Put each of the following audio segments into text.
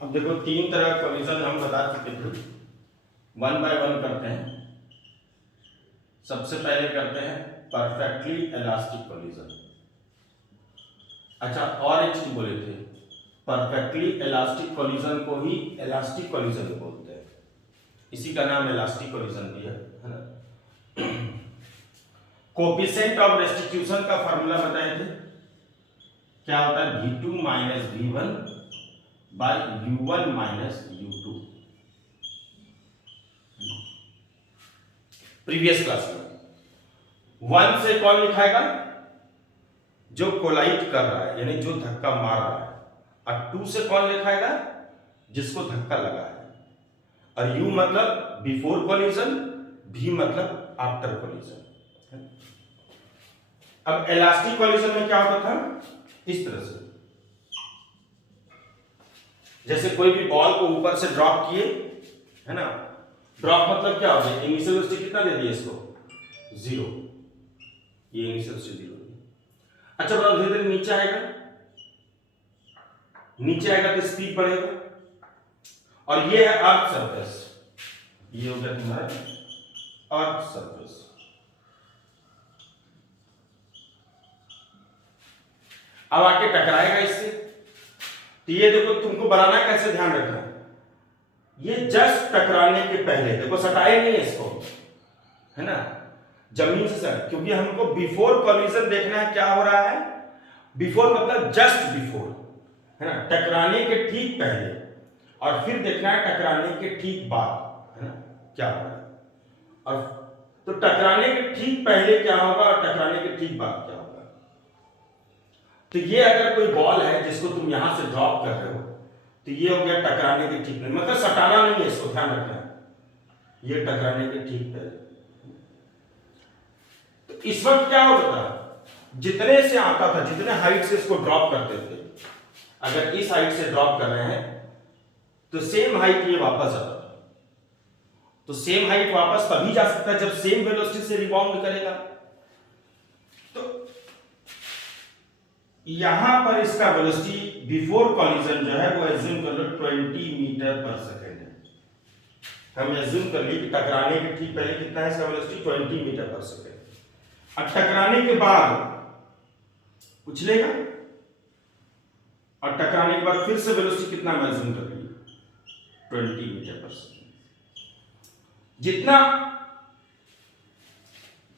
अब देखो तीन तरह का कोलिजन हम बता चुके थे, वन बाय वन करते हैं। सबसे पहले करते हैं परफेक्टली इलास्टिक कोलिजन। अच्छा, और एक चीज बोले थे, परफेक्टली इलास्टिक कोलिजन को ही इलास्टिक कोलिजन बोलते हैं, इसी का नाम इलास्टिक कोलिजन भी है ना। कोफिशिएंट ऑफ रेस्टिट्यूशन का फार्मूला बताए थे, क्या होता है, V2 minus V1 by U1 minus U2। Previous class में 1 से कौन लिखाएगा, जो कोलाइड कर रहा है यानी जो धक्का मार रहा है, और 2 से कौन लिखाएगा, जिसको धक्का लगा है। और U मतलब बिफोर कोलिजन, V मतलब आफ्टर कोलिजन। अब इलास्टिक कोलिजन में क्या होता था, इस तरह से, जैसे कोई भी बॉल को ऊपर से ड्रॉप किए, है ना। ड्रॉप मतलब क्या हो गया, इनिशियल वेलोसिटी कितना दे दिया इसको, 0, ये इनिशियल वेलोसिटी 0। अच्छा बताओ, धीरे धीरे नीचे आएगा, नीचे आएगा तो स्पीड बढ़ेगा, और ये है अर्थ सरफेस, ये हो गया तुम्हारा अर्थ सरफेस। अब आके टकराएगा इससे, तो ये देखो तुमको बनाना कैसे, ध्यान रखना, ये जस्ट टकराने के पहले, देखो सटाए नहीं है इसको, है ना, जमीन से सट, क्योंकि हमको बिफोर कोलिजन देखना है, क्या हो रहा है, बिफोर मतलब जस्ट बिफोर, है ना, टकराने के ठीक पहले, और फिर देखना है टकराने के ठीक बाद, है ना, क्या हो रहा है। और तो टकराने के ठीक पहले क्या होगा और टकराने के ठीक बाद क्या होगा। तो ये अगर कोई बॉल है जिसको तुम यहां से ड्रॉप कर रहे हो, तो ये हो गया टकराने के ठीक पहले, मतलब सटाना नहीं है इसको, ध्यान रखना है, ये टकराने के ठीक पहले। तो इस वक्त क्या होता था, जितने से आता था, जितने हाइट से इसको ड्रॉप करते थे, अगर इस हाइट से ड्रॉप कर रहे हैं तो सेम हाइट ये वापस आता था। तो सेम हाइट वापस तभी जा सकता है जब सेम वेलोसिटी से रिबाउंड करेगा। तो यहां पर इसका वेलोसिटी बिफोर कोलिजन जो है वो एज्यूम कर लो 20 मीटर पर सेकेंड है। हम एज्यूम कर लिए कि टकराने के ठीक पहले कितना है इसका वेलोसिटी, 20 मीटर पर सेकेंड। अब टकराने के बाद उछलेगा, और टकराने के बाद फिर से वेलोसिटी कितना हम एज्यूम कर लिए, 20 मीटर पर सेकेंड। जितना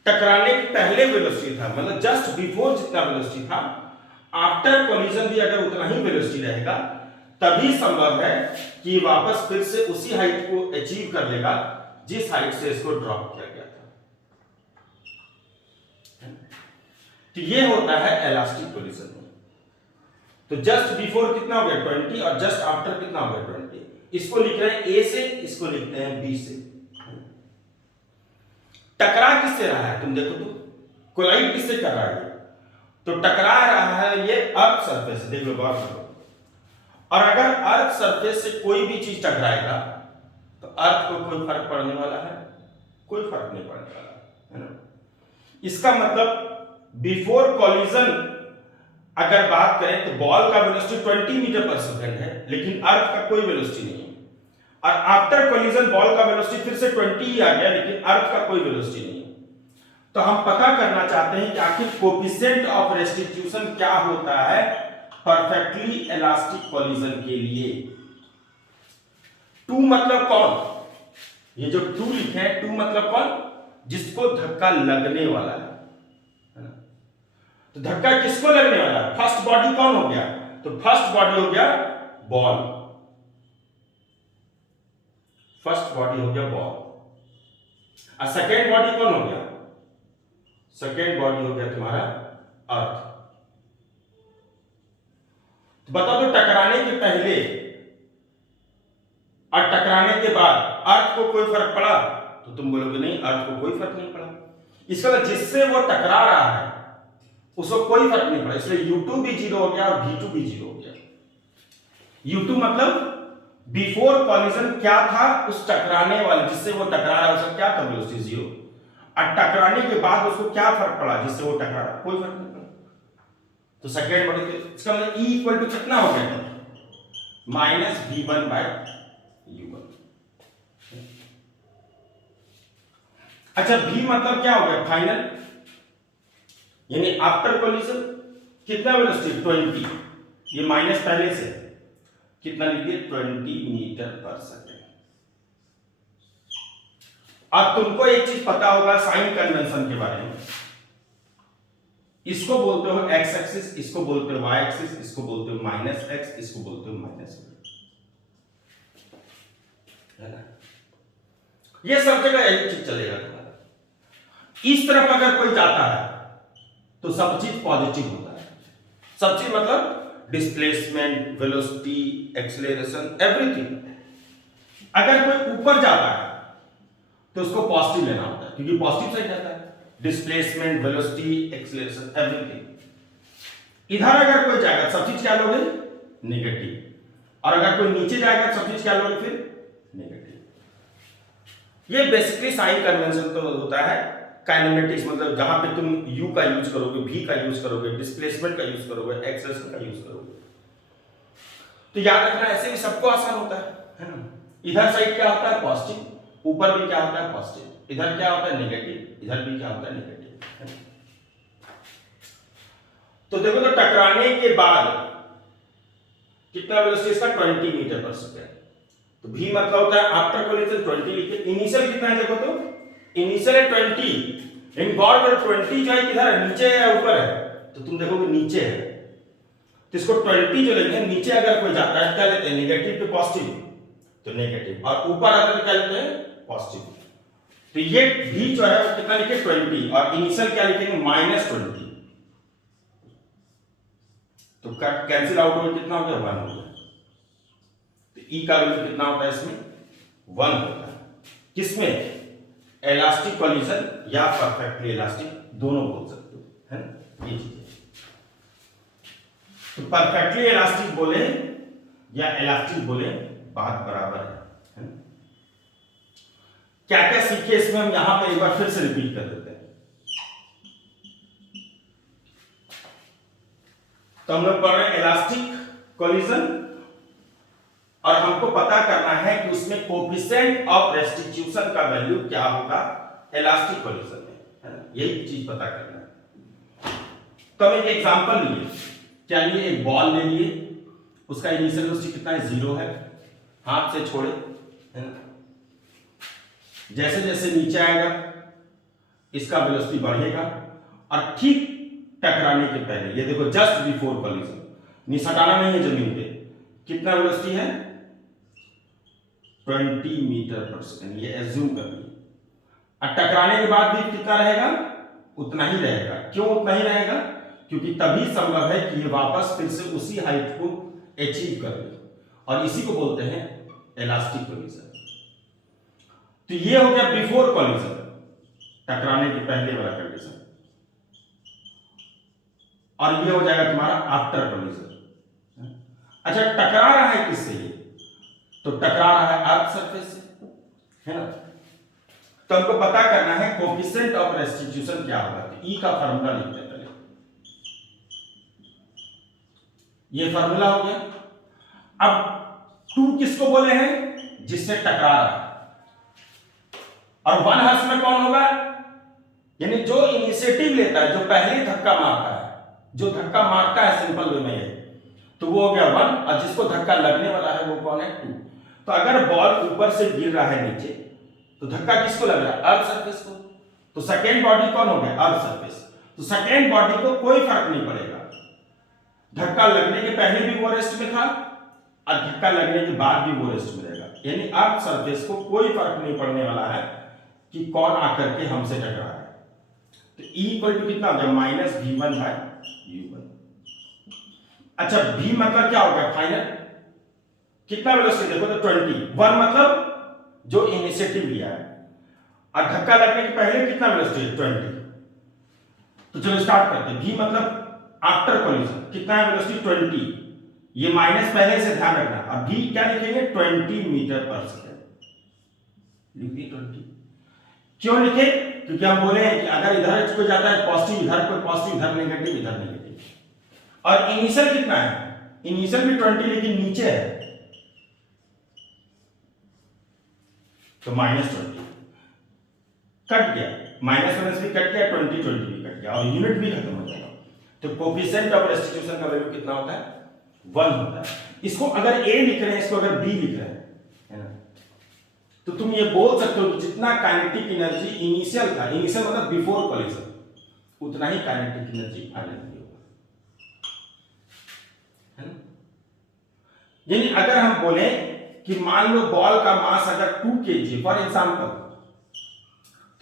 टकराने के पहले वेलोसिटी था, मतलब जस्ट बिफोर जितना वेलोसिटी था, आफ्टर कोलिजन भी अगर उतना ही वेलोसिटी रहेगा, तभी संभव है कि वापस फिर से उसी हाइट को अचीव कर लेगा जिस हाइट से इसको ड्रॉप किया गया था। तो ये होता है इलास्टिक कोलिजन में। तो जस्ट बिफोर कितना हो गया 20, और जस्ट आफ्टर कितना हो गया 20। इसको लिख रहे हैं ए से, इसको लिखते हैं बी से। टकरा किससे रहा है, तुम देखो तो, कोलाइड किससे कर रहा है, तो टकरा रहा है ये अर्थ सरफेस, देख लो गौर करो। और अगर अर्थ सरफेस से कोई भी चीज टकराएगा तो अर्थ को कोई फर्क पड़ने वाला है, कोई फर्क नहीं पड़ने वाला है ना। इसका मतलब बिफोर कोलिजन अगर बात करें तो बॉल का वेलोसिटी 20 मीटर पर सेकंड है, लेकिन अर्थ का कोई वेलोसिटी नहीं है। और आफ्टर कोलिजन बॉल का वेलोसिटी फिर से 20 ही आ गया, लेकिन अर्थ का कोई वेलोसिटी नहीं है। तो हम पता करना चाहते हैं कि आखिर कोफिशिएंट ऑफ रेस्टिट्यूशन क्या होता है परफेक्टली इलास्टिक कोलिजन के लिए। 2 मतलब कौन, ये जो 2 लिखे हैं, 2 मतलब कौन, जिसको धक्का लगने वाला है ना। तो धक्का किसको लगने वाला है, फर्स्ट बॉडी कौन हो गया, तो फर्स्ट बॉडी हो गया बॉल, फर्स्ट बॉडी हो गया बॉल। और सेकेंड बॉडी कौन हो गया, सेकेंड बॉडी हो गया तुम्हारा अर्थ। तो बताओ, तो टकराने के पहले और टकराने के बाद अर्थ को कोई फर्क पड़ा, तो तुम बोलोगे नहीं, अर्थ को कोई फर्क नहीं पड़ा। इसका मतलब जिससे वो टकरा रहा है उसको कोई फर्क नहीं पड़ा, इसलिए U2 भी 0 हो गया और V2 भी 0 हो गया। U2 मतलब बिफोर कोलिजन क्या था, उस टकराने वाले जिससे वो टकरा रहा है उसका क्या था, वेलोसिटी 0। और टकराने के बाद उसको क्या फर्क पड़ा जिससे वो टकरा रहा, कोई फर्क नहीं पड़ा। तो सेकेंड बॉडी, इसका मतलब E इक्वल टू कितना हो गया, माइनस v1 बाय u1। अच्छा v मतलब क्या हो गया फाइनल, यानी आफ्टर कोलिजन कितना वेलोसिटी 20, ये माइनस पहले से कितना लिखिए 20 मीटर पर सेकेंड। अब तुमको एक चीज पता होगा साइन कन्वेंशन के बारे में, इसको बोलते हो एक्स एक्सिस, इसको बोलते हो वाई एक्सिस, इसको बोलते हो माइनस एक्स, इसको बोलते हो माइनस है ना। ये सब जगह यही चीज चलेगा तुम्हारा। इस तरफ अगर कोई जाता है तो सब चीज पॉजिटिव होता है, सब चीज मतलब डिस्प्लेसमेंट, वेलोसिटी, एक्सेलरेशन, एवरीथिंग। अगर कोई ऊपर जाता है तो उसको पॉजिटिव लेना होता है, क्योंकि पॉजिटिव साइड जाता है, डिस्प्लेसमेंट, वेलोसिटी, एक्सेलरेशन, एवरीथिंग। इधर अगर कोई जाएगा सब चीज क्या लोगे नेगेटिव, और अगर कोई नीचे जाएगा सब चीज क्या लोगे फिर नेगेटिव। ये बेसिकली साइन कन्वेंशन तो होता है काइनेमेटिक्स, मतलब जहां पे तुम u का यूज करोगे, v का यूज करोगे, डिस्प्लेसमेंट का यूज करोगे, एक्सेलरेशन का यूज करोगे। तो याद रखना ऐसे भी सबको आसान होता है ना। इधर साइड क्या होता है पॉजिटिव, ऊपर भी क्या होता है पॉजिटिव, इधर क्या होता है नेगेटिव, इधर भी क्या होता है नेगेटिव। तो देखो तो टकराने के बाद कितना वेलोसिटी इसका 20 मीटर पर सेकेंड। तो v मतलब होता है आफ्टर कोलिजन 20 लिखे, इनिशियल कितना है देखो तो इनिशियल है 20, इन गॉड पर 20 जो है किधर है नीचे है या ऊपर है, तो तुम देखोगे नीचे है, तो इसको 20 जो लेंगे नीचे अगर कोई जाता है क्या लेते हैं नेगेटिव टू पॉजिटिव, तो नेगेटिव, और ऊपर आता है क्या लेते हैं पॉजिटिव। तो ये v जो है वो कितना लिखे 20, और इनिशियल क्या लिखेंगे -20, तो कट कैंसिल आउट हो कितना हो गया 1 हो गया। तो e का वैल्यू कितना होता है इसमें 1 होता है, किसमें इलास्टिक कोलिजन या परफेक्टली इलास्टिक दोनों बोल सकते हो, है ना ये चीज। तो परफेक्टली इलास्टिक बोले या इलास्टिक बोले बात बराबर है ना। क्या क्या सीखे इसमें हम यहां पर एक बार फिर से रिपीट कर देते हैं। तो हम लोग पढ़ रहे हैं इलास्टिक कोलिजन, और हमको पता करना है कि उसमें कोफिशिएंट ऑफ रेस्टिट्यूशन का वैल्यू क्या होगा इलास्टिक कोलिजन में, है ना, यही चीज पता करना है। तो हम एक एग्जांपल लिए, क्या लिए एक बॉल ले लिए, उसका इनिशियल वेलोसिटी कितना है 0 है, हाथ से छोड़े, है ना, जैसे जैसे नीचे आएगा इसका वेलोसिटी बढ़ेगा, और ठीक टकराने के पहले ये देखो जस्ट बिफोर कोलिजन, निसटाना नहीं है जमीन पे, कितना वेलोसिटी है 20 मीटर पर सेकंड, ये एज्यूम कर लिए। और टकराने के बाद भी कितना रहेगा उतना ही रहेगा। क्यों उतना ही रहेगा, क्योंकि तभी संभव है कि ये वापस फिर से उसी हाइट को अचीव कर ले, और इसी को बोलते हैं इलास्टिक कोलिजन। तो ये हो गया बिफोर कोलिजन, टकराने के पहले वाला कंडीशन, और ये हो जाएगा तुम्हारा आफ्टर कोलिजन। अच्छा टकरा रहा है किससे ये, तो टकरा रहा है अर्थ सरफेस से, है ना। तो हमको पता करना है कोफिशिएंट ऑफ रेस्टिट्यूशन क्या होगा, तो ई का फार्मूला लिखते हैं पहले, ये फार्मूला हो गया। अब 2 किसको बोले हैं जिससे टकरा रहा है, और 1 हर्ष में कौन होगा, यानी जो इनिशिएटिव लेता है, जो पहले धक्का मारता है, जो धक्का मारता है सिंपल वे में, तो वो हो गया 1, और जिसको धक्का लगने वाला है वो कौन है 2। तो अगर बॉल ऊपर से गिर रहा है नीचे, तो धक्का किसको लग रहा है अर्थ सरफेस को, तो सेकेंड बॉडी कौन हो गया अर्थ सरफेस। तो सेकेंड बॉडी को कोई फर्क नहीं पड़ेगा, धक्का लगने के पहले भी वो रेस्ट में था, और धक्का लगने के बाद भी वो रेस्ट में रहेगा, यानी अर्थ सरफेस को कोई फर्क नहीं पड़ने वाला है कि कौन आकर के हमसे टकरा है। तो E इक्वल टू कितना हो गया -v1 बाय u1। अच्छा v मतलब क्या हो गया फाइनल, कितना वेलोसिटी देखो तो 20, 1 मतलब जो इनिशिएटिव लिया है, और धक्का लगने के पहले कितना वेलोसिटी है 20। तो चलो स्टार्ट करते हैं। v मतलब आफ्टर कोलिजन कितना है वेलोसिटी 20, ये माइनस पहले से ध्यान रखना, अब v क्या लिखेंगे 20 मीटर पर सेकंड, लिख दिए 20। क्यों लिखे, क्योंकि हम बोले हैं कि अगर इधर कोई जाता है पॉजिटिव, इधर कोई पॉजिटिव, इधर नेगेटिव, इधर नेगेटिव। और इनिशियल कितना है, इनिशियल भी 20 लेकिन नीचे है, तो -20 कट गया, -1 भी कट गया, 20 भी कट गया और यूनिट भी खत्म हो जाएगा। तो कोफिशिएंट ऑफ रेस्टिट्यूशन का वैल्यू कितना होता है? 1 होता है। इसको अगर A लिख रहे हैं, इसको अगर B लिख रहे हैं, है ना, तो तुम ये बोल सकते हो कि जितना काइनेटिक एनर्जी इनिशियल था, इनिशियल मतलब बिफोर कॉलिजन, उतना ही काइनेटिक एनर्जी फाइनल में होगा, है ना। यानी अगर हम बोले कि मान लो बॉल का मास अगर 2 kg फॉर एग्जांपल,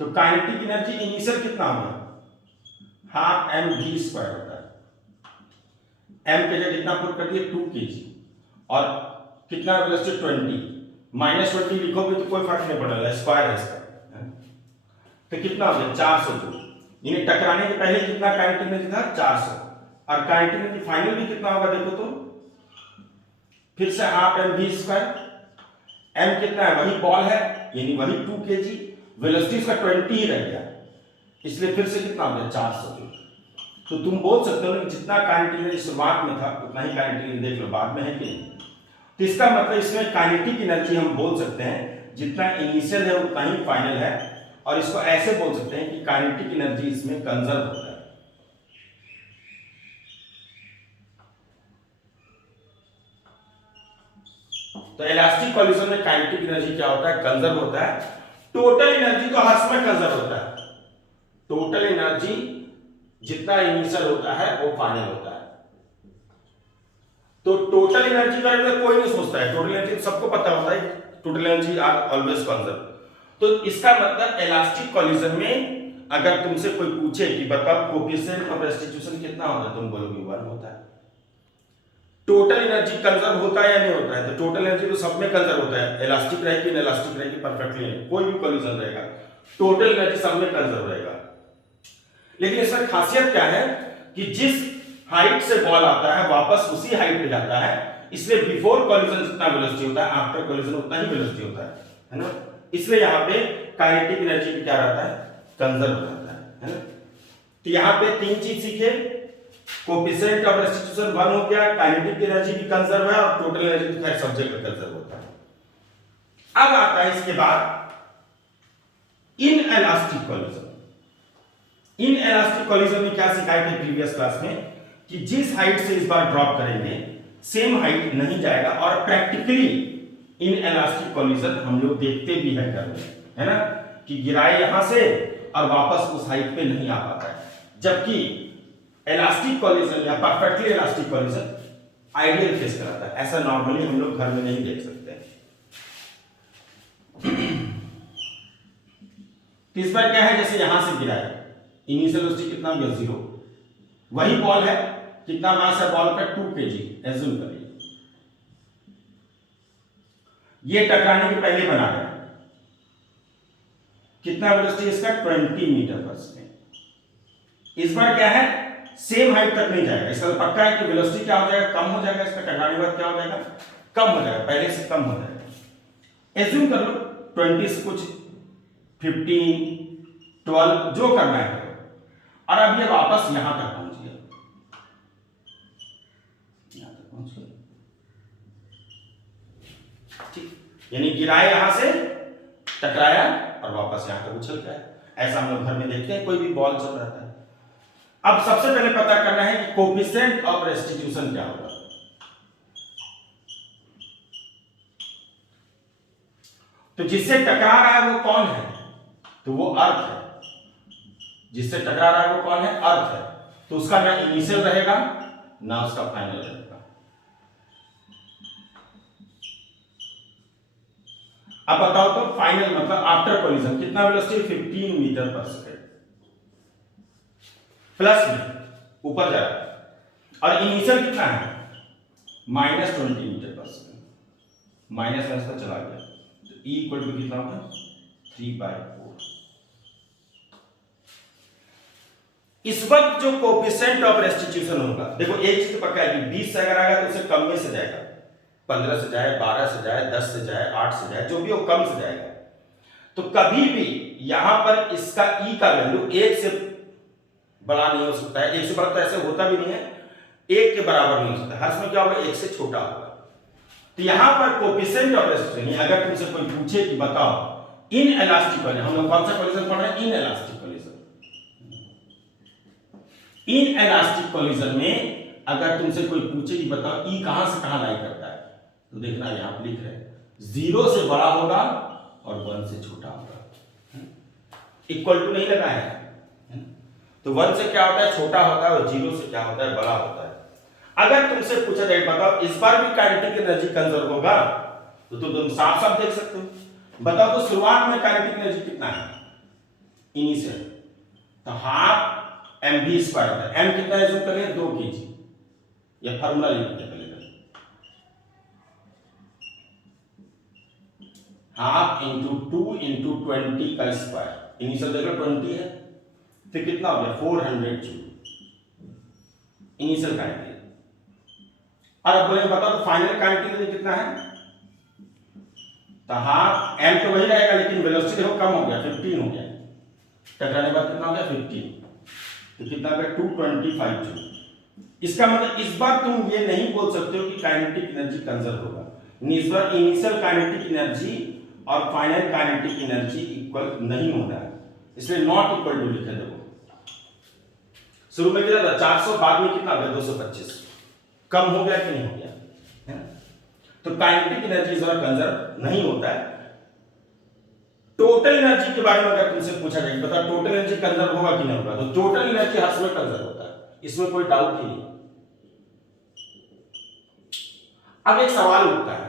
तो काइनेटिक एनर्जी इनिशियल कितना होगा? हाफ mv² होता है। m के जगह कितना पुट कर दिए? 2 kg और कितना वेलोसिटी 20, -20 लिखोगे तो कोई फर्क नहीं पड़ेगा, स्क्वायर है इसका, तो कितना हो गया? 400 जूल। यानी टकराने के पहले कितना काइनेटिक एनर्जी था? 400। और काइनेटिक एनर्जी फाइनल भी कितना होगा देखो तो, फिर से हाफ mv²। m कितना है? वही बॉल है, यानी वही 2 kg, वेलोसिटी इसका 20 ही रह गया, इसलिए फिर से कितना हो गया? 400 जूल। तो तुम बोल सकते हो कि जितना काइनेटिक एनर्जी शुरुआत में था उतना ही काइनेटिक एनर्जी देख लो बाद में है कि नहीं। तो इसका मतलब इसमें काइनेटिक एनर्जी हम बोल सकते हैं जितना इनिशियल है उतना ही फाइनल है, और इसको ऐसे बोल सकते हैं कि काइनेटिक एनर्जी इसमें कंजर्व होता है। तो इलास्टिक कॉलिजन में काइनेटिक एनर्जी क्या होता है? कंजर्व होता है। टोटल एनर्जी तो हर समय कंजर्व होता है। टोटल एनर्जी जितना इनिशियल होता है वो फाइनल होता है। तो टोटल एनर्जी के बारे में कोई नहीं सोचता है, टोटल एनर्जी सबको पता होता है, total energy are always conserve. तो इसका मतलब इलास्टिक कॉलिजन में अगर तुमसे कोई पूछे कि बताओ कोफिशिएंट ऑफ रेस्टिट्यूशन कितना होता है, तुम बोलोगे 1 होता है। टोटल एनर्जी कंजर्व होता है या नहीं होता है? तो टोटल एनर्जी तो सब में कंजर्व होता है, इलास्टिक रहेगी इनइलास्टिक रहेगी, परफेक्टली कोई भी कॉलिजन रहेगा, टोटल एनर्जी सब में कंजर्व रहेगा। लेकिन इसका खासियत क्या है कि जिस हाइट से बॉल आता है वापस उसी हाइट पे जाता है, इसलिए बिफोर कॉलिजन जितना वेलोसिटी होता है आफ्टर कॉलिजन उतना ही वेलोसिटी होता है ना। इसलिए यहाँ पे काइनेटिक एनर्जी भी क्या रहता है? कंजर्व रहता है ना। तो यहाँ पे 3 चीज सीखे, कोफिशिएंट ऑफ रेस्टिट्यूशन 1 हो गया, काइनेटिक एनर्जी भी कंजर्व है और टोटल एनर्जी तो खैर सब जगह कंजर्व होता है। अब आता है इसके बाद इनइलास्टिक कॉलिजन। इनइलास्टिक कॉलिजन में क्या सिखाया था प्रीवियस क्लास में कि जिस हाइट से इस बार ड्रॉप करेंगे सेम हाइट नहीं जाएगा, और प्रैक्टिकली इनइलास्टिक कॉलिजन हम लोग देखते भी है घर में, है ना, कि गिराए यहां से और वापस उस हाइट पे नहीं आ पाता है। जबकि इलास्टिक कॉलिजन या perfectly elastic collision ideal case कराता है, ऐसा नॉर्मली हम लोग घर में नहीं देख सकते। तो इस बार क्या है, जैसे यहां से गिरा है, इनिशियल वेलोसिटी कितना गया? 0। वही बॉल है, कितना मास है बॉल का? 2 kg एज्यूम करिए। ये टकराने के पहले बना है, कितना वेलोसिटी इसका? 20 मीटर पर सेकेंड। इस बार क्या है, सेम हाइट तक नहीं जाएगा, इसका पक्का है कि वेलोसिटी क्या हो जाएगा? कम हो जाएगा। इसका टकराने के बाद क्या हो जाएगा? कम हो जाएगा, पहले से कम हो जाएगा। एज्यूम कर लो 20 से कुछ 15, 12 जो करना है, और अब ये वापस यहां तक पहुंच गया, यहां तक पहुंच गया, ठीक। यानी गिराए यहां से, टकराया और वापस यहां तक उछल गया। ऐसा हम लोग घर में देखते हैं, कोई भी बॉल चल रहता है। अब सबसे पहले पता करना है कि कोफिशिएंट ऑफ रेस्टिट्यूशन क्या होगा। तो जिससे टकरा रहा है वो कौन है? तो वो अर्थ है। जिससे टकरा रहा है वो कौन है? अर्थ है। तो उसका ना इनिशियल रहेगा ना उसका फाइनल रहेगा। अब बताओ तो फाइनल मतलब आफ्टर कोलिजन कितना वेलोसिटी? 15 मीटर पर सेकेंड प्लस में ऊपर जा रहा है, और इनिशियल कितना है? -20 मीटर पर सेकेंड, माइनस का चला गया, तो E इक्वल टू कितना होगा? 3/4। इस वक्त जो कोफिशिएंट ऑफ रेस्टिट्यूशन होगा, देखो एक चीज तो पक्का है कि 20 से अगर आएगा तो उसे कम में से जाएगा, 15 से जाए, 12 से जाए, 10 से जाए, 8 से जाए, जो भी हो कम से जाएगा। तो कभी भी यहां पर इसका E का वैल्यू 1 से बड़ा नहीं हो सकता है। 1 से बड़ा तो ऐसे होता भी नहीं है, 1 के बराबर नहीं हो सकता, हर समय क्या होगा? 1 से छोटा होगा। तो यहां पर कोफिशिएंट ऑफ रेस्टिट्यूशन, अगर तुमसे कोई पूछे कि बताओ इन इलास्टिक कोलिजन, हम लोग कौन सा कोलिजन पढ़ रहे हैं? In elastic collision. In elastic collision में अगर तुमसे कोई पूछे कि बताओ ई कहां से कहां लाई करता है, तो देखना यहां पर लिख रहे हैं 0 से बड़ा होगा और 1 से छोटा होगा। इक्वल टू नहीं लगा है, तो 1 से क्या होता है? छोटा होता है, और 0 से क्या होता है? बड़ा होता है। अगर तुमसे पूछा जाए बताओ इस बार भी काइनेटिक एनर्जी कंजर्व होगा, तो तुम साफ साफ देख सकते हो। बताओ तो शुरुआत में काइनेटिक एनर्जी कितना है? इनिशियल, तो हाफ एम वी स्क्वायर होता है। एम कितना है? इसमें करें 2 kg, या फार्मूला लिख के पहले हाफ इंटू 2 इंटू 20 का स्क्वायर। इनिशियल देखो 20 है, फिर कितना हो गया? 400 जूल इनिशियल काइनेटिक। और अब बोले बताओ तो फाइनल काइनेटिक एनर्जी कितना है? तो हाफ एम तो वही रहेगा, लेकिन वेलोसिटी देखो कम हो गया, 15 हो गया। टकराने के बाद कितना हो गया? 15, तो कितना हो गया? 225 जूल। इसका मतलब इस बार तुम ये नहीं बोल सकते हो कि काइनेटिक एनर्जी कंजर्व होगा। इस बार इनिशियल काइनेटिक एनर्जी और फाइनल काइनेटिक एनर्जी इक्वल नहीं हो रहा है, इसलिए नॉट इक्वल टू लिखे। देखो शुरू में कितना था? 400, बाद में कितना हो गया? 225। कम हो गया कि नहीं हो गया? है ना? तो काइनेटिक एनर्जी इस बार कंजर्व नहीं होता है। टोटल एनर्जी के बारे में अगर तुमसे पूछा जाए बता टोटल एनर्जी कंजर्व होगा कि नहीं होगा, तो टोटल एनर्जी हर समय कंजर्व होता है, इसमें कोई डाउट ही नहीं। अब एक सवाल उठता है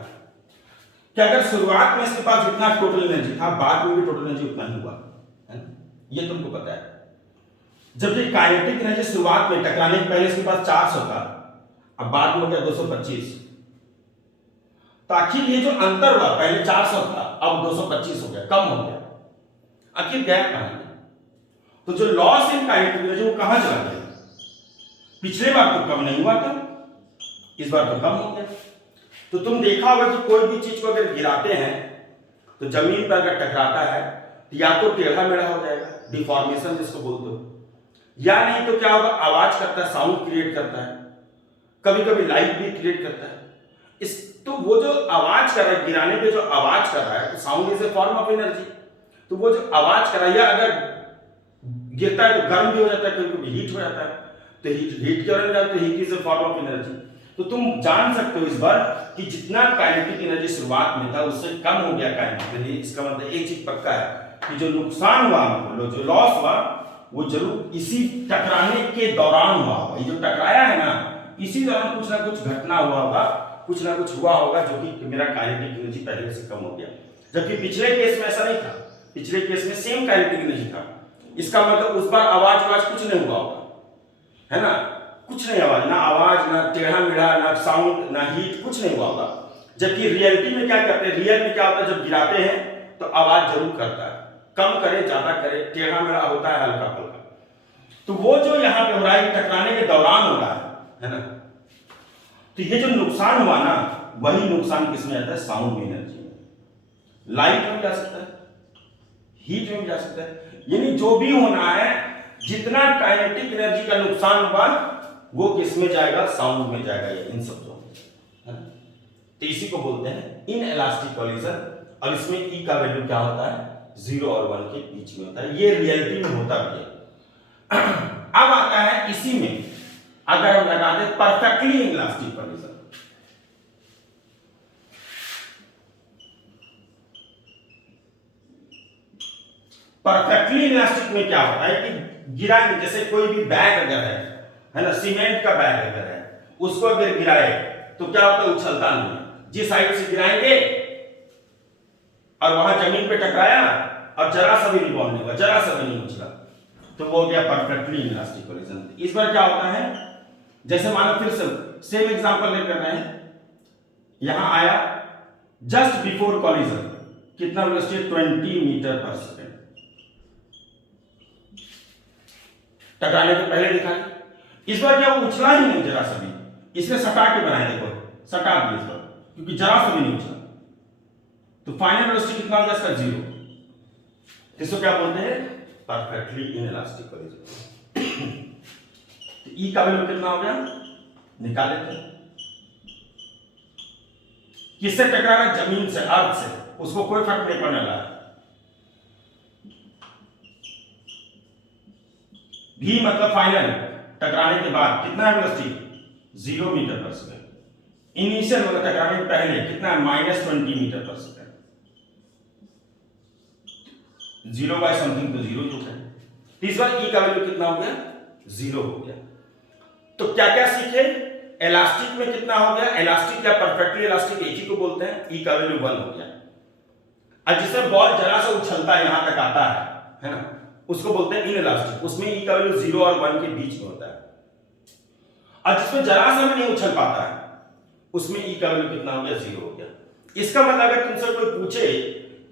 कि अगर शुरुआत में इसके पास जितना टोटल एनर्जी था, बाद में भी टोटल एनर्जी उतना ही हुआ, है ना? ये तुमको पता है। जबकि काइनेटिक एनर्जी शुरुआत में टकराने के पहले इसके पास 400 था, अब बाद में हो गया 225। तो आखिर ये जो अंतर हुआ, पहले 400 था अब 225 हो गया, कम हो गया, आखिर गया कहां? तो जो लॉस इन काइनेटिक एनर्जी वो कहां चला गया? पिछले बार तो कम नहीं हुआ था, इस बार तो कम हो गया। तो तुम देखा होगा कि कोई भी चीज को अगर गिराते हैं तो जमीन पर अगर टकराता है तो या तो टेढ़ा मेढ़ा हो जाएगा, डिफॉर्मेशन जिसको बोलते हो, या नहीं तो क्या होगा? आवाज करता है, साउंड क्रिएट करता है, कभी कभी लाइट भी क्रिएट करता है। इस तो वो जो आवाज कर रहा है, गिराने पे जो आवाज कर रहा है, तो sound is a form of energy. तो वो जो आवाज कर रहा है, या अगर गिरता है तो गर्म भी हो जाता है, कभी कभी हीट हो जाता है, तो हीट के वजह से heat is a form of energy. तो तुम जान सकते हो इस बार कि जितना काइनेटिक एनर्जी शुरुआत में था उससे कम हो गया काइनेटिक एनर्जी। इसका मतलब एक चीज पक्का है कि जो नुकसान हुआ, जो लॉस हुआ, वो जरूर इसी टकराने के दौरान हुआ होगा। ये जो टकराया है ना, इसी दौरान कुछ ना कुछ घटना हुआ होगा, कुछ ना कुछ हुआ होगा जो कि मेरा काइनेटिक एनर्जी पहले से कम हो गया। जबकि पिछले केस में ऐसा नहीं था, पिछले केस में सेम काइनेटिक एनर्जी था। इसका मतलब उस बार आवाज कुछ नहीं हुआ होगा, है ना? कुछ नहीं आवाज, ना आवाज, ना टेढ़ा मेढ़ा, ना साउंड, ना हीट, कुछ नहीं हुआ होगा। जबकि रियलिटी में क्या करते हैं? रियल में क्या होता है? जब गिराते हैं तो आवाज जरूर करता है, कम करे ज्यादा करे, टेढ़ा मेढ़ा होता है, हल्का फुल्का। तो वो जो यहाँ पे हो रहा है टकराने के दौरान हो रहा है ना? तो ये जो नुकसान हुआ ना, वही नुकसान किसमें आता है? साउंड एनर्जी में। लाइट में जा सकता है, हीट में जा सकता है, यानी जो भी होना है, जितना काइनेटिक एनर्जी का नुकसान हुआ वो किसमें जाएगा? साउंड में जाएगा, या इन शब्दों में। तो इसी को बोलते हैं इन इलास्टिक कोलिजन। और इसमें ई का वैल्यू क्या होता है? 0 और 1 के बीच में होता है। ये रियलिटी में होता भी है। अब आता है इसी में अगर हम लगा दें perfectly elastic collision. Perfectly elastic में क्या होता है कि गिराएंगे, जैसे कोई भी बैग अगर है ना, सीमेंट का बैग अगर है, उसको अगर गिराए तो क्या होता है? उछलता नहीं है। जिस साइड से गिराएंगे और वहां जमीन पे टकराया और जरा सा भी रिबॉन्ड नहीं हुआ, जरा सा भी नहीं उछला, तो वो हो गया परफेक्टली इलास्टिक कोलिजन। इस बार क्या होता है? जैसे मानो फिर से सेम एग्जांपल लेकर रहे हैं, यहां आया जस्ट बिफोर कोलिजन, कितना वेलोसिटी? 20 मीटर पर सेकेंड। टकराने के पहले दिखाई। इस बार क्या वो उछला ही नहीं जरा सा भी, इसलिए सटा के बनाए, देखो सटा दिए इस बार, क्योंकि जरा सा भी नहीं उछला। तो फाइनल वेलोसिटी कितना हो गया इसका? 0। इसको क्या बोलते हैं? Perfectly inelastic collision. तो ई का वैल्यू कितना हो गया? निकाल लेते हैं। किससे टकरा रहा है? जमीन से, अर्थ से, उसको कोई फर्क नहीं पड़ने लगा। v मतलब फाइनल, टकराने के बाद कितना है वेलोसिटी 0 मीटर पर सेकंड। इनिशियल मतलब टकराने के पहले कितना है -20 मीटर पर सेकंड। 0 बाय समथिंग तो 0 होता है। इस बार e का वैल्यू कितना हो गया 0 हो गया। तो क्या क्या सीखे, इलास्टिक में कितना हो गया, इलास्टिक या परफेक्टली इलास्टिक एक ही को बोलते हैं, e का वैल्यू 1 हो गया। अब जिसमें बॉल जरा सा उछलता है यहां तक आता है ना, उसको बोलते हैं इनइलास्टिक, उसमें e का वैल्यू 0 और 1 के बीच में होता है। और जिसमें जरा सा भी नहीं उछल पाता है उसमें e का वैल्यू कितना हो गया 0 हो गया। इसका मतलब अगर तुमसे कोई पूछे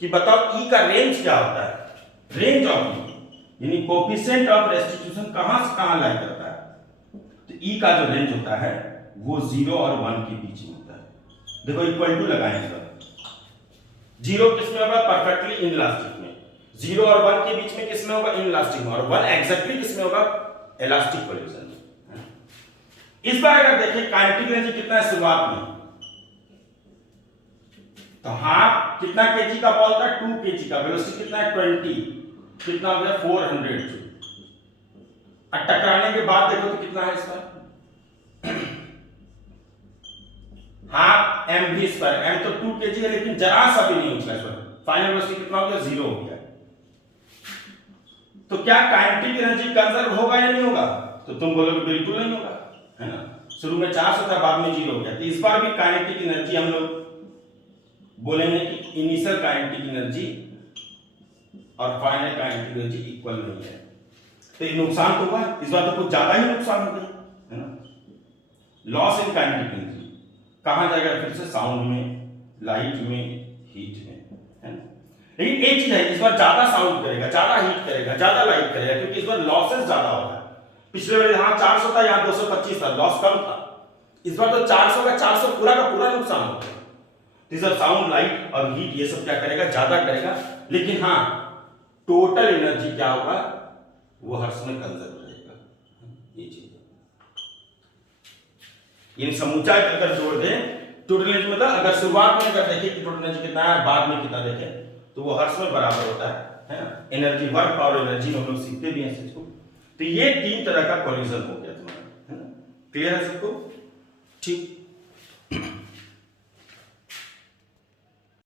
कि बताओ e का रेंज क्या होता है, रेंज ऑफ e यानी कोएफिशिएंट ऑफ रेस्टिट्यूशन कहां से कहां लाई करता है, तो e का जो रेंज होता है वो 0 और 1 के बीच में होता है। देखो इक्वल टू लगाएं इसका, 0 किसमें होगा परफेक्टली इनइलास्टिक में, 0 और 1 के बीच में किसमें होगा इनइलास्टिक में, और 1 एग्जैक्टली किसमें होगा इलास्टिक कोलिजन में। इस बार अगर देखें काइनेटिक एनर्जी कितना है शुरुआत में, तो हाफ कितना केजी का बॉल था 2 केजी का, वेलोसिटी कितना है 20, कितना हो गया 400 जूल। और टकराने के बाद देखो तो कितना है इसका हाफ एम भी स्क्वायर, एम तो 2 केजी है लेकिन जरा सा भी नहीं उछला, फाइनल वेलोसिटी कितना हो गया 0 हो गया। तो क्या काइनेटिक एनर्जी कंजर्व होगा या नहीं होगा, तो तुम बोलोगे बिल्कुल नहीं होगा, है ना। शुरू में 400 था बाद में 0 हो गया। तो इस बार भी काइनेटिक एनर्जी हम लोग बोलेंगे कि इनिशियल काइनेटिक एनर्जी और फाइनल काइनेटिक एनर्जी इक्वल नहीं है। तो ये नुकसान तो हुआ, इस बार तो कुछ ज्यादा ही नुकसान हो गया, है ना। लॉस इन काइनेटिक एनर्जी कहां जाएगा फिर से साउंड में, लाइट में, हीट में, है ना। लेकिन एक चीज है, इस बार ज्यादा साउंड करेगा, ज्यादा हीट करेगा, ज्यादा लाइट करेगा, क्योंकि इस बार लॉसेस ज्यादा होगा। पिछले बार यहाँ 400 था, यहाँ 225 था, लॉस कम था। इस बार तो 400 का 400 पूरा का पूरा नुकसान हो गया। इस बार साउंड, लाइट और हीट ये सब क्या करेगा ज्यादा करेगा, लेकिन हाँ टोटल एनर्जी क्या होगा वो हर समय कंजर्व रहेगा। ये चीज ये समूचा अगर जोड़ दें टोटल एनर्जी, मतलब अगर शुरुआत में अगर देखें कि टोटल एनर्जी कितना है, बाद में कितना देखें, तो वो हर समय बराबर होता है ना। एनर्जी वर्क और एनर्जी हम लोग सीखते भी हैं इस चीज को। तो ये 3 तरह का कोलिजन हो गया तुम्हारा, है ना। क्लियर है सबको, ठीक।